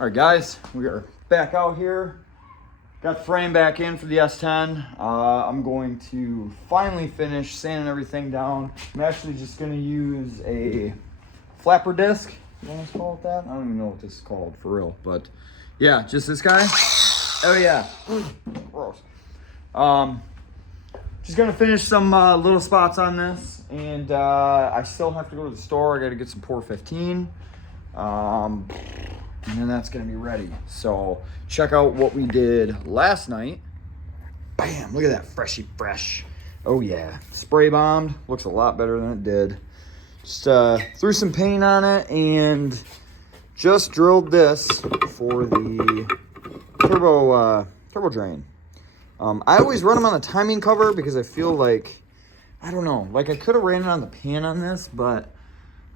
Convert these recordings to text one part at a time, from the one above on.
All right, guys, we are back out here. Got the frame back in for the S10. I'm going to finally finish sanding everything down. I'm actually just going to use a flapper disc. You want to call it that? I don't even know what this is called for real, but yeah, just this guy. Oh yeah, gross. Just gonna finish some little spots on this, and I still have to go to the store. I got to get some Pour 15. And then that's gonna be ready. So check out what we did last night. Bam, look at that, freshy fresh. Oh yeah, spray bombed, looks a lot better than it did. Just threw some paint on it and just drilled this for the turbo drain. I always run them on the timing cover because I feel like, I don't know, like I could have ran it on the pan on this, but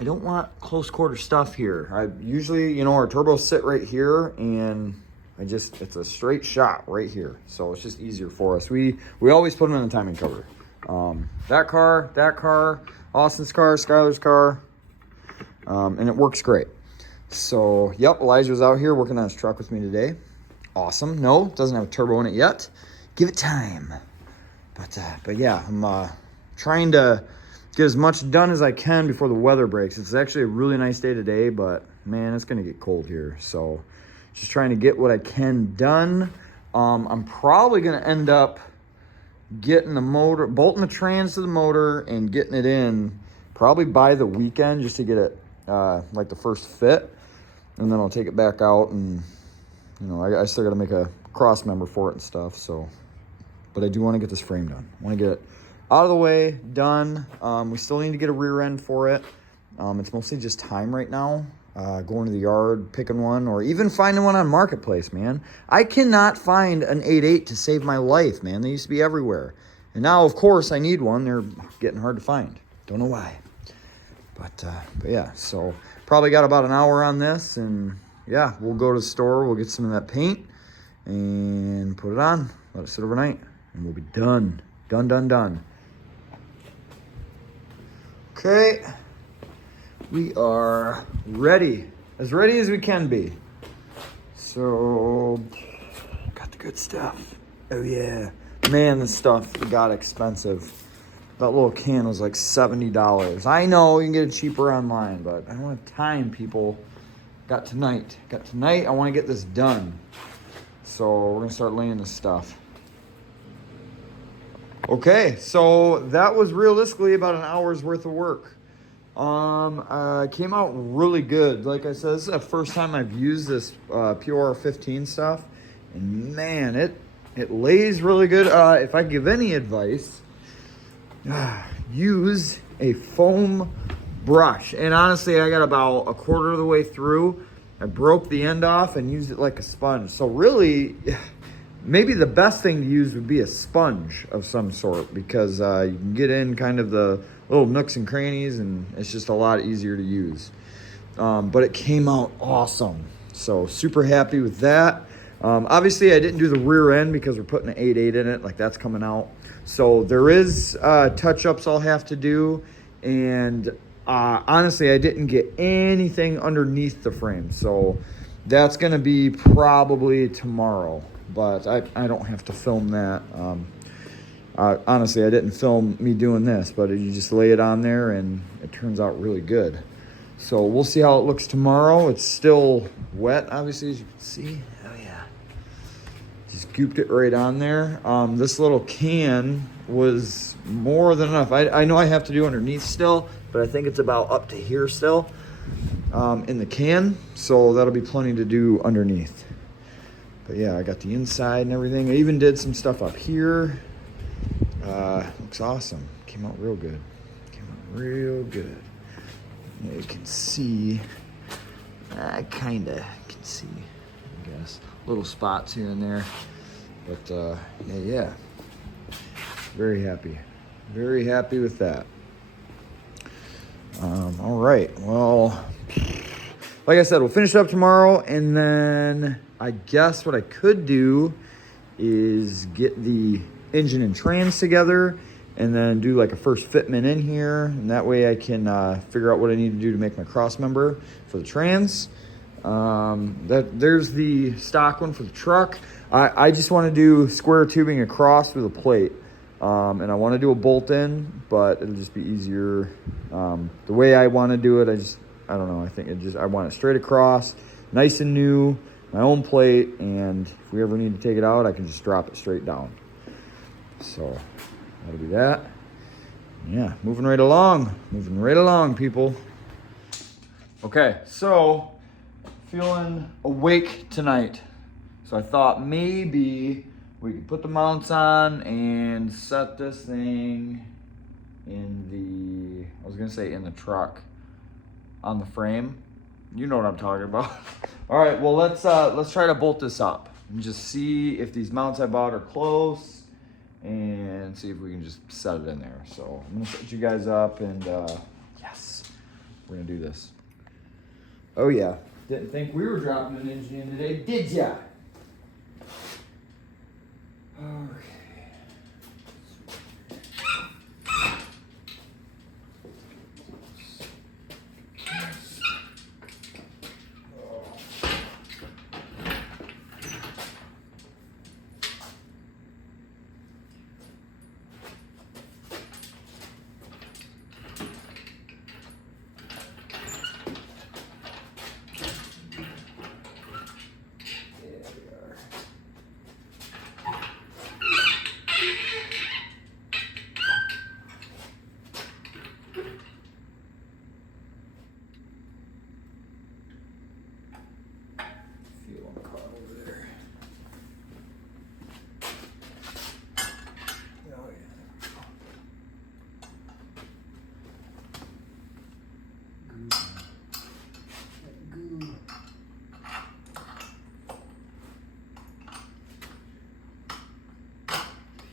I don't want close quarter stuff here. I usually, you know, our turbos sit right here, and it's a straight shot right here. So it's just easier for us. We always put them in the timing cover. That car, Austin's car, Skylar's car, and it works great. So, yep, Elijah was out here working on his truck with me today. Awesome. No, doesn't have a turbo in it yet. Give it time. But yeah, I'm trying to get as much done as I can before the weather breaks. It's actually a really nice day today, but man, it's gonna get cold here. So just trying to get what I can done. I'm probably gonna end up getting the motor, bolting the trans to the motor and getting it in probably by the weekend just to get it like the first fit. And then I'll take it back out, and you know, I still gotta make a cross member for it and stuff. So, but I do wanna get this frame done. I wanna get it out of the way, done. We still need to get a rear end for it. It's mostly just time right now. Going to the yard, picking one, or even finding one on Marketplace, man. I cannot find an 8.8 to save my life, man. They used to be everywhere. And now, of course, I need one. They're getting hard to find. Don't know why. But yeah, so probably got about an hour on this. And yeah, we'll go to the store. We'll get some of that paint and put it on. Let it sit overnight. And we'll be done. Done. Okay, we are ready as we can be. So, got the good stuff. Oh yeah, man, this stuff got expensive. That little can was like $70. I know you can get it cheaper online, but I don't have time, people. Got tonight. I want to get this done. So we're gonna start laying this stuff. Okay, so that was realistically about an hour's worth of work. Came out really good. Like I said, this is the first time I've used this Pour 15 stuff, and man, it lays really good. If I give any advice, use a foam brush. And honestly, I got about a quarter of the way through. I broke the end off and used it like a sponge. So really, maybe the best thing to use would be a sponge of some sort, because you can get in kind of the little nooks and crannies, and it's just a lot easier to use. But it came out awesome. So super happy with that. Obviously, I didn't do the rear end because we're putting an 8.8 in it. Like, that's coming out. So there is touch-ups I'll have to do. And honestly, I didn't get anything underneath the frame. So that's going to be probably tomorrow. But I don't have to film that. Honestly, I didn't film me doing this, but you just lay it on there and it turns out really good. So we'll see how it looks tomorrow. It's still wet, obviously, as you can see. Oh yeah. Just gooped it right on there. This little can was more than enough. I know I have to do underneath still, but I think it's about up to here still in the can. So that'll be plenty to do underneath. But yeah, I got the inside and everything. I even did some stuff up here. Looks awesome. Came out real good. Yeah, you can see, I kind of can see, I guess, little spots here and there. But yeah. Very happy with that. All right, well, like I said, we'll finish up tomorrow, and then I guess what I could do is get the engine and trans together and then do like a first fitment in here, and that way I can figure out what I need to do to make my cross member for the trans. There's the stock one for the truck. I just want to do square tubing across with a plate. And I want to do a bolt in, but it'll just be easier. The way I want to do it, I don't know. I want it straight across, nice and new, my own plate. And if we ever need to take it out, I can just drop it straight down. So that'll be that. Yeah, moving right along, people. Okay, so feeling awake tonight. So I thought maybe we could put the mounts on and set this thing in the truck on the frame. You know what I'm talking about. All right, well, let's try to bolt this up and just see if these mounts I bought are close and see if we can just set it in there. So I'm gonna set you guys up and yes, we're gonna do this. Oh yeah, didn't think we were dropping an engine in today, did ya? Okay.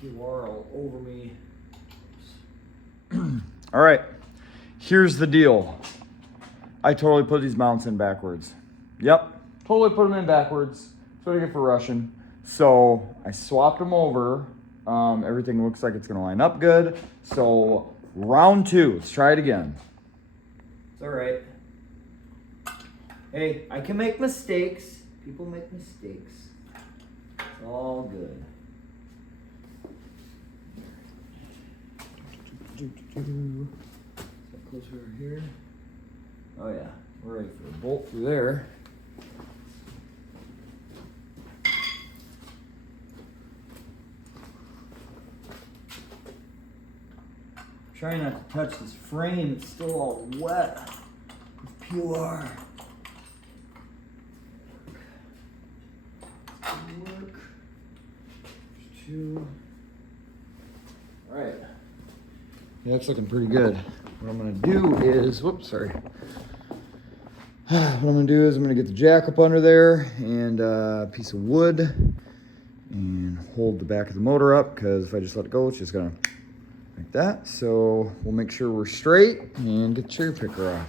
You are all over me. All right, here's the deal. I totally put these mounts in backwards. Yep, totally put them in backwards. That's what I get for rushing. So I swapped them over. Everything looks like it's gonna line up good. So round two, let's try it again. It's all right. Hey, I can make mistakes. People make mistakes. It's all good. Closer over here. Oh yeah, we're ready for a bolt through there. Trying not to touch this frame, it's still all wet with PR. Work. There's two. All right. Yeah, that's looking pretty good. What I'm gonna do is, whoops, sorry. What I'm gonna do is I'm gonna get the jack up under there and a piece of wood and hold the back of the motor up, because if I just let it go, it's just gonna like that. So we'll make sure we're straight and get the cherry picker off.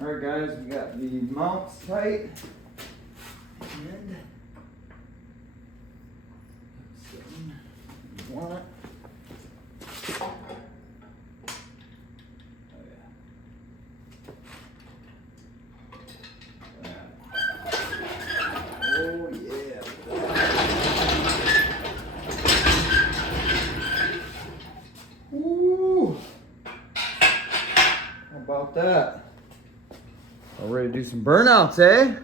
All right, guys, we got the mounts tight. And want it. Oh yeah. Ooh. How about that? All ready to do some burnouts, eh?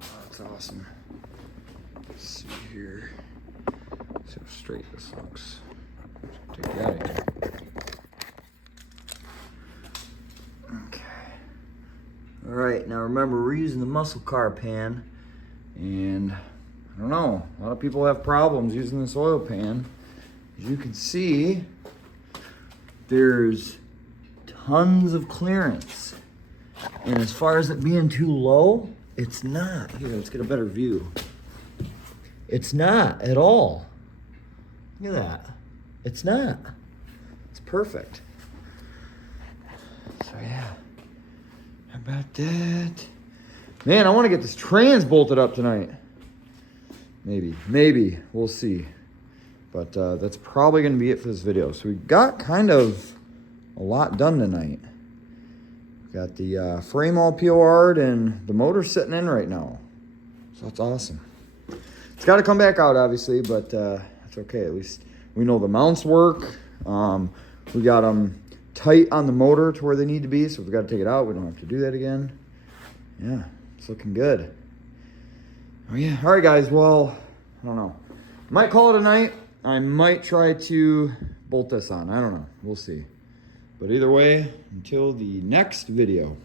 Oh, that's awesome. Let's see here. See how straight this looks. Take you out of here. Okay. All right, now remember, we're using the muscle car pan, and I don't know, a lot of people have problems using this oil pan. As you can see, there's tons of clearance. And as far as it being too low, it's not. Here, let's get a better view. It's not at all. Look at that. It's not. It's perfect. So yeah. How about that? Man, I want to get this trans bolted up tonight. Maybe. We'll see. But that's probably going to be it for this video. So we got kind of a lot done tonight. Got the frame all POR'd and the motor sitting in right now. So that's awesome. It's got to come back out, obviously, but that's okay. At least we know the mounts work. We got them tight on the motor to where they need to be, so if we got to take it out, we don't have to do that again. Yeah, it's looking good. Oh, yeah. All right, guys. Well, I don't know. Might call it a night. I might try to bolt this on. I don't know. We'll see. But either way, until the next video.